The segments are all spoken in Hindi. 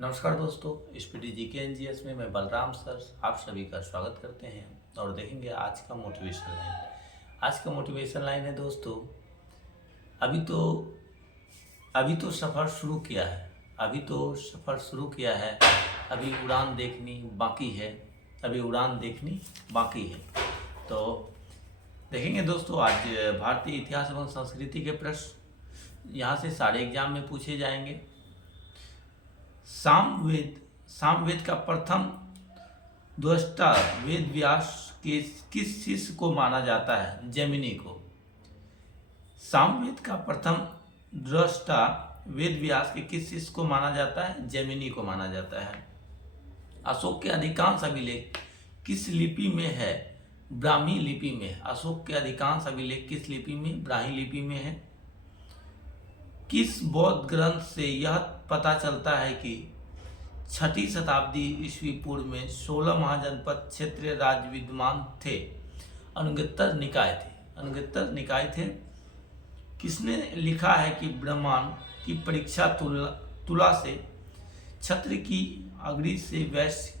नमस्कार दोस्तों, इस PTGKNGS में मैं बलराम सर आप सभी का स्वागत करते हैं और देखेंगे आज का मोटिवेशन लाइन। आज का मोटिवेशन लाइन है दोस्तों, अभी तो अभी तो सफ़र शुरू किया है अभी तो सफ़र शुरू किया है अभी उड़ान देखनी बाकी है अभी उड़ान देखनी बाकी है। तो देखेंगे दोस्तों, आज भारतीय इतिहास एवं संस्कृति के प्रश्न यहाँ से सारे एग्जाम में पूछे जाएंगे। सामवेद का प्रथम द्रष्टा वेद व्यास के किस शिष्य को माना जाता है? जैमिनी को। सामवेद का प्रथम द्रष्टा वेद व्यास के किस शिष्य को माना जाता है? जैमिनी को माना जाता है। अशोक के अधिकांश अभिलेख किस लिपि में है? ब्राह्मी लिपि में है। अशोक के अधिकांश अभिलेख किस लिपि में? ब्राह्मी लिपि में है। किस बौद्ध ग्रंथ से यह पता चलता है कि 6ठी शताब्दी ईस्वी पूर्व में 16 महाजनपद क्षेत्रीय राज्य विद्यमान थे? अनुगत्तर निकाय थे। किसने लिखा है कि ब्रह्मांड की परीक्षा तुला से, क्षत्रिय की अग्नि से, वैश्य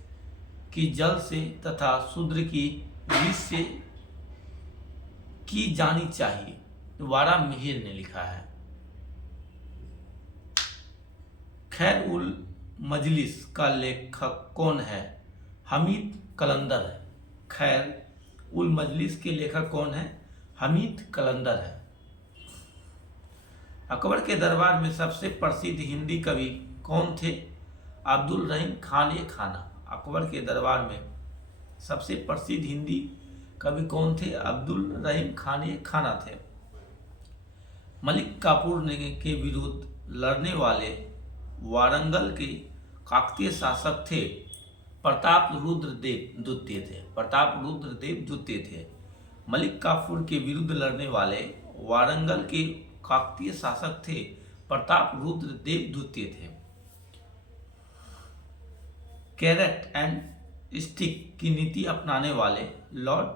की जल से तथा शूद्र की विष से की जानी चाहिए? वारा मिहिर ने लिखा है। खैर उल मजलिस का लेखक कौन है? हमीद कलंदर है। खैर उल मजलिस के लेखक कौन है? हमीद कलंदर है। अकबर के दरबार में सबसे प्रसिद्ध हिंदी कवि कौन थे? अब्दुल रहीम खान ए खाना। अकबर के दरबार में सबसे प्रसिद्ध हिंदी कवि कौन थे? अब्दुल रहीम खान ए खाना थे। मलिक काफूर के विरुद्ध लड़ने वाले वारंगल के काकतीय शासक थे? प्रताप रुद्र देव द्वितीय थे। मलिक काफूर के विरुद्ध लड़ने वाले वारंगल के काकतीय शासक थे? प्रताप रुद्र देव द्वितीय थे। कैरेट एंड स्टिक की नीति अपनाने वाले लॉर्ड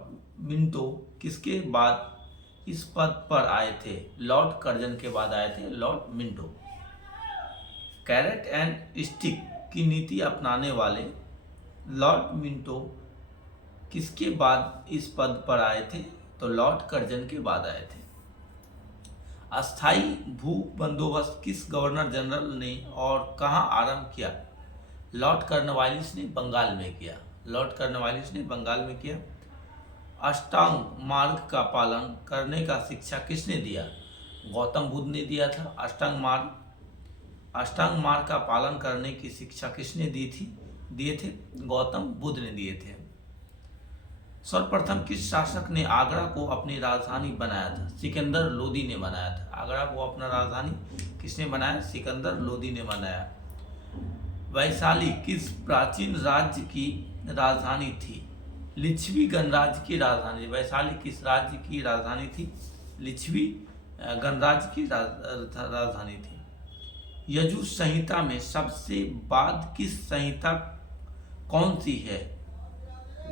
मिंटो किसके बाद इस पद पर आए थे? लॉर्ड कर्जन के बाद आए थे Lord Minto. Carrot and stick की नीति अपनाने वाले लॉर्ड मिंटो किसके बाद इस पद पर आए थे? तो लॉर्ड कर्जन के बाद आए थे। अस्थाई भू बंदोबस्त किस गवर्नर जनरल ने और कहां आरंभ किया? लॉर्ड कॉर्नवालिस ने बंगाल में किया। अष्टांग मार्ग का पालन करने का शिक्षा किसने दिया? गौतम बुद्ध ने दिया था। अष्टांग मार्ग का पालन करने की शिक्षा किसने दिए थे? गौतम बुद्ध ने दिए थे। सर्वप्रथम किस शासक ने आगरा को अपनी राजधानी बनाया था? सिकंदर लोदी ने बनाया था। आगरा को अपना राजधानी किसने बनाया? सिकंदर लोदी ने बनाया। वैशाली किस प्राचीन राज्य की राजधानी थी? लिच्छवी गणराज्य की राजधानी। वैशाली किस राज्य की राजधानी थी? लिच्छवी गणराज्य की राजधानी थी। यजु संहिता में सबसे बाद किस संहिता कौन सी है?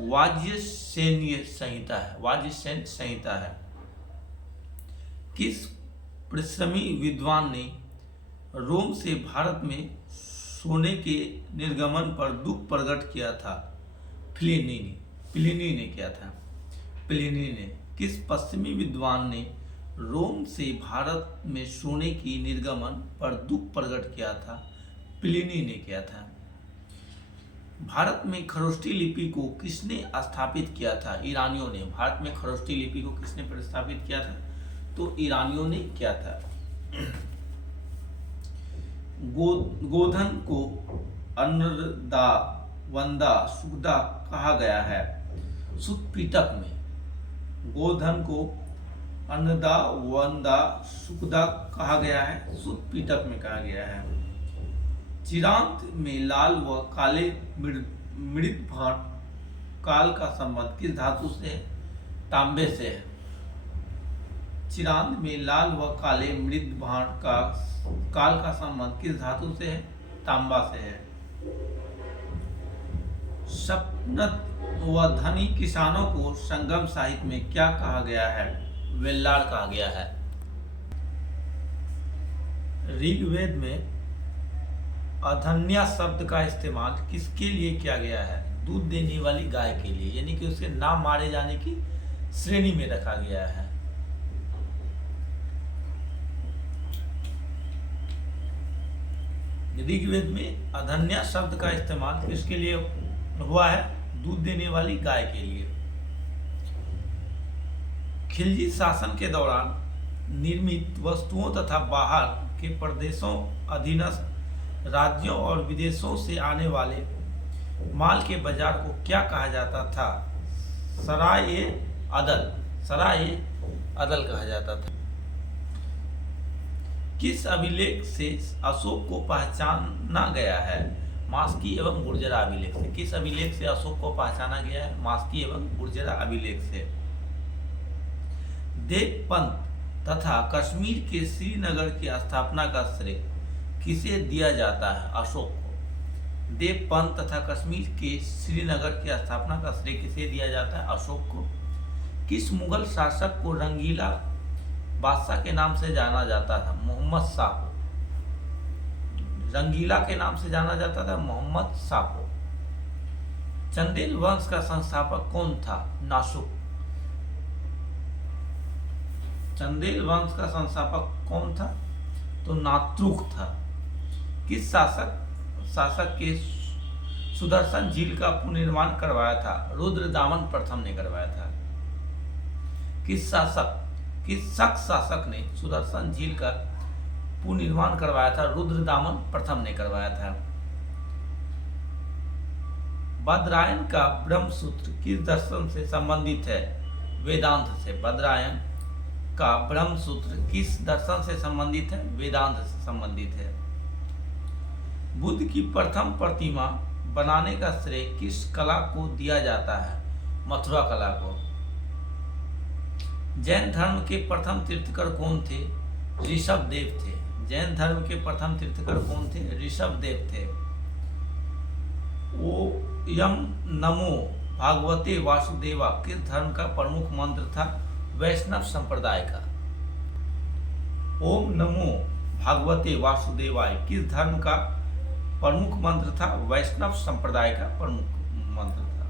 वाजसेन्य संहिता है। किस परिश्रमी विद्वान ने रोम से भारत में सोने के निर्गमन पर दुख प्रकट किया था? प्लिनी ने किया था। प्लिनी ने। किस पश्चिमी विद्वान ने रोम से भारत में सोने की निर्गमन पर दुख प्रकट किया था? प्लिनी ने किया था। भारत में खरोष्ठी लिपि को किसने स्थापित किया था? ईरानियों ने। भारत में खरोष्ठी लिपि को किसने प्रस्तावित किया था? तो ईरानियों ने किया था। गोधन को अन्नदा वंदा सुखदा कहा गया है? सुत पिटक में। गोधन को अन्नदा वंदा सुखदा कहा गया है? सुत पिटक में कहा गया है। चिरांत में लाल व काले मृत भाट काल का संबंध किस धातु से है? तांबे से है। चिरांत में लाल व काले मृत भाट का काल का संबंध किस धातु से है? तांबा से है। सपनत व धनी किसानों को संगम साहित्य में क्या कहा गया है? वेल्लार कहा गया है। ऋग्वेद में अधन्या शब्द का इस्तेमाल किसके लिए किया गया है? दूध देने वाली गाय के लिए, यानी कि उसके ना मारे जाने की श्रेणी में रखा गया है। ऋग्वेद में अधन्या शब्द का इस्तेमाल किसके लिए हुआ है? दूध देने वाली गाय के लिए। खिलजी शासन के दौरान निर्मित वस्तुओं तथा बाहर के प्रदेशों, अधीनस्थ राज्यों और विदेशों से आने वाले माल के बाजार को क्या कहा जाता था? सराय अदल, सराय अदल कहा जाता था। किस अभिलेख से अशोक को पहचाना गया है? मास्की एवं गुर्जरा अभिलेख से। किस अभिलेख से अशोक को पहचाना गया है? मास्की एवं गुर्जरा अभिलेख से। देवपंत तथा कश्मीर के श्रीनगर की स्थापना का श्रेय किसे दिया जाता है? अशोक को। देवपंत तथा कश्मीर के श्रीनगर की स्थापना का श्रेय किसे दिया जाता है? अशोक को। किस मुगल शासक को रंगीला बादशाह के नाम से जाना जाता था? मोहम्मद शाह को। रंगीला के नाम से जाना जाता था मोहम्मद शाह को। चंदेल वंश का संस्थापक कौन था? नासुक। चंदेल वंश का संस्थापक कौन था? तो नातरुक था। किस शासक के सुदर्शन झील का पुनर्निर्माण करवाया था? रुद्रदामन प्रथम ने करवाया था। किस शक शासक ने सुदर्शन झील का पुनर्निर्माण करवाया था? रुद्रदामन प्रथम ने करवाया था। बदरायन का ब्रह्मसूत्र किस दर्शन से संबंधित है? वेदांत से। बदरायन का ब्रह्मसूत्र किस दर्शन से संबंधित है? वेदांत से संबंधित है। बुद्ध की प्रथम प्रतिमा बनाने का श्रेय किस कला को दिया जाता है? मथुरा कला को। जैन धर्म के प्रथम तीर्थकर कौन थे? ऋषभदेव थे। जैन धर्म के प्रथम तीर्थकर कौन थे? ऋषभदेव थे। ओम नमो भागवते वासुदेवा किस धर्म का प्रमुख मंत्र था? वैष्णव संप्रदाय का। ओम नमो भागवते वासुदेवाय किस धर्म का प्रमुख मंत्र था? वैष्णव संप्रदाय का प्रमुख मंत्र था।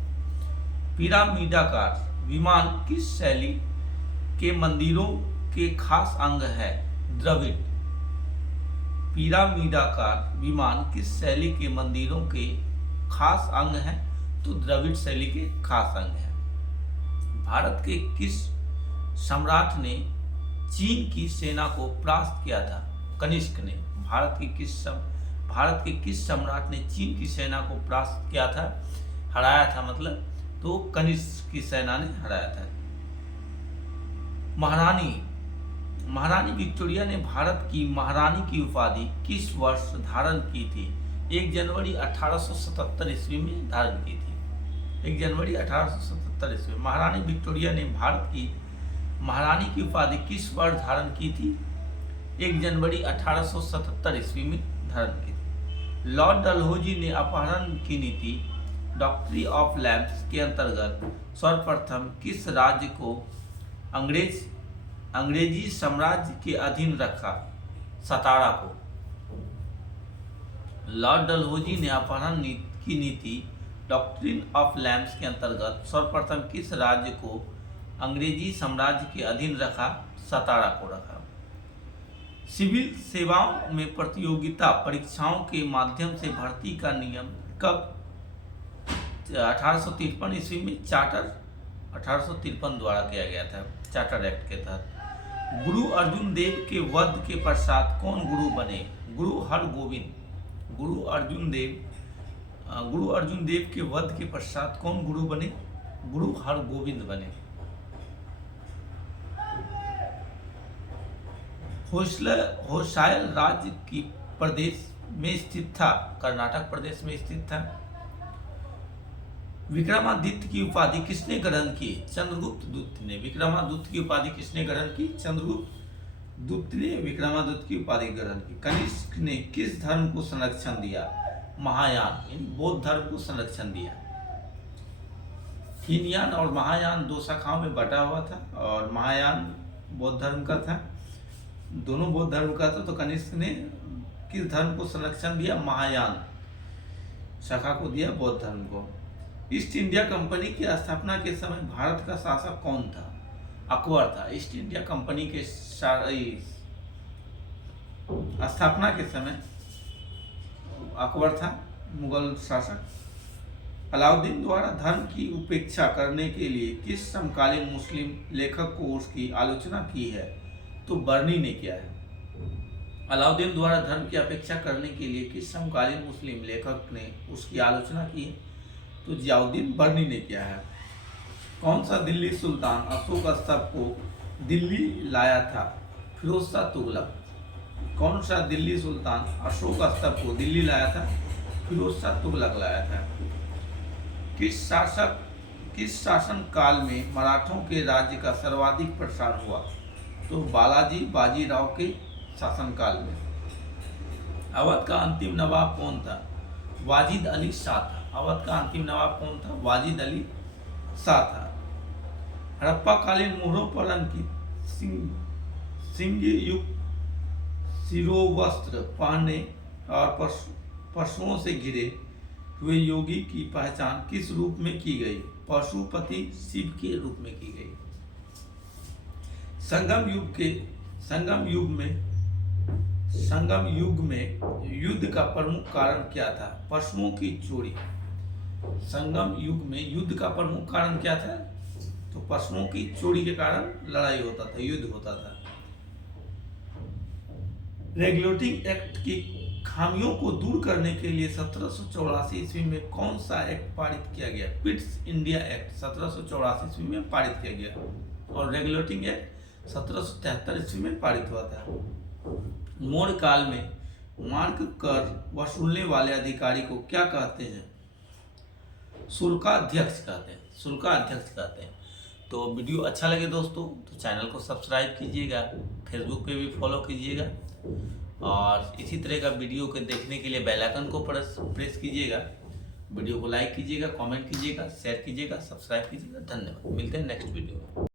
पिरामिडाकार विमान किस शैली के मंदिरों के खास अंग है? द्रविड़। पिरामिडाकार विमान किस शैली के मंदिरों के खास अंग है? तो द्रविड़ शैली के खास अंग है। भारत के किस सम्राट ने चीन की सेना को परास्त किया था? कनिष्क ने। भारत के किस सम्राट ने चीन की सेना को परास्त किया था? हराया था मतलब, तो कनिष्क की सेना ने हराया था। महारानी विक्टोरिया ने भारत की महारानी की उपाधि किस वर्ष धारण की थी? 1 जनवरी 1877 ईस्वी में धारण की थी। 1 जनवरी 1877 ईस्वी। महारानी विक्टोरिया ने भारत की महारानी की उपाधि किस वर्ष धारण की थी? 1 जनवरी 1877 ईस्वी में धारण की थी। लॉर्ड डलहौजी ने अपहरण की नीति डॉक्ट्रिन ऑफ लैम्प्स के अंतर्गत सर्वप्रथम किस राज्य को अंग्रेजी साम्राज्य के अधीन रखा? सतारा को। लॉर्ड डलहौजी ने अपहरण की नीति डॉक्ट्रिन ऑफ लैम्प्स के अंतर्गत सर्वप्रथम किस राज्य को अंग्रेजी साम्राज्य के अधीन रखा? सतारा को रखा। सिविल सेवाओं में प्रतियोगिता परीक्षाओं के माध्यम से भर्ती का नियम कब? 1853 ईस्वी में चार्टर 1853 द्वारा किया गया था, चार्टर एक्ट के तहत। गुरु अर्जुन देव के वध के पश्चात कौन गुरु बने? गुरु हरगोविंद। गुरु अर्जुन देव के वध के पश्चात कौन गुरु बने? गुरु हरगोविंद बने। होयसाल राज्य की प्रदेश में स्थित था? कर्नाटक प्रदेश में स्थित था। विक्रमादित्य की उपाधि किसने ग्रहण की? चंद्रगुप्त दूत ने। विक्रमादित्य की उपाधि किसने ग्रहण की? चंद्रगुप्त दूत ने विक्रमादित्य की उपाधि ग्रहण की। कनिष्क ने किस धर्म को संरक्षण दिया? महायान, बौद्ध धर्म को संरक्षण दिया। हीनयान और महायान 2 शाखाओं में बटा हुआ था और महायान बौद्ध धर्म का था, दोनों बौद्ध धर्म का था। तो कनिष्क ने किस धर्म को संरक्षण दिया? महायान शाखा को दिया, बौद्ध धर्म को। ईस्ट इंडिया कंपनी की स्थापना के समय भारत का शासक कौन था? अकबर था। ईस्ट इंडिया कंपनी के स्थापना के समय अकबर था, मुगल शासक। अलाउद्दीन द्वारा धर्म की उपेक्षा करने के लिए किस समकालीन मुस्लिम लेखक को उसकी आलोचना की है? तो बर्नी ने किया है। अलाउद्दीन द्वारा धर्म की अपेक्षा करने के लिए किस समकालीन मुस्लिम लेखक ने उसकी आलोचना की है? तो जियाउद्दीन बर्नी ने किया है। कौन सा दिल्ली सुल्तान अशोक स्तंभ को दिल्ली लाया था? फिरोज शाह तुगलक। कौन सा दिल्ली सुल्तान अशोक स्तंभ को दिल्ली लाया था? फिरोज शाह तुगलक लाया था। किस शासन काल में मराठों के राज्य का सर्वाधिक प्रसार हुआ? तो बालाजी बाजीराव के शासनकाल में। अवध का अंतिम नवाब कौन था? वाजिद अली शाह था। अवध का अंतिम नवाब कौन था? वाजिद अली शाह था। हड़प्पा कालीन मोहरों पर अंकित सिंह युक्त शिरोवस्त्र पहने और पशुओं से घिरे हुए योगी की पहचान किस रूप में की गई? पशुपति शिव के रूप में की गई। संगम युग में युद्ध का प्रमुख कारण क्या था? पशुओं की चोरी। संगम युग में युद्ध का प्रमुख कारण क्या था? तो पशुओं की चोरी के कारण लड़ाई होता था, युद्ध होता था। रेगुलेटिंग एक्ट की खामियों को दूर करने के लिए 1784 ईस्वी में कौन सा एक्ट पारित किया गया? पिट्स इंडिया एक्ट 1784 ईस्वी में पारित किया गया। और रेगुलेटिंग एक्ट 1773 ईस्वी में पारित हुआ था। मौर्य काल में मार्ग कर वसूलने वाले अधिकारी को क्या कहते हैं? शुल्काध्यक्ष कहते हैं। शुल्काध्यक्ष कहते हैं। तो वीडियो अच्छा लगे दोस्तों तो चैनल को सब्सक्राइब कीजिएगा, फेसबुक पे भी फॉलो कीजिएगा और इसी तरह का वीडियो को देखने के लिए बेल आइकन को प्रेस कीजिएगा। वीडियो को लाइक कीजिएगा, कमेंट कीजिएगा, शेयर कीजिएगा, सब्सक्राइब कीजिएगा। धन्यवाद। मिलते हैं नेक्स्ट वीडियो में।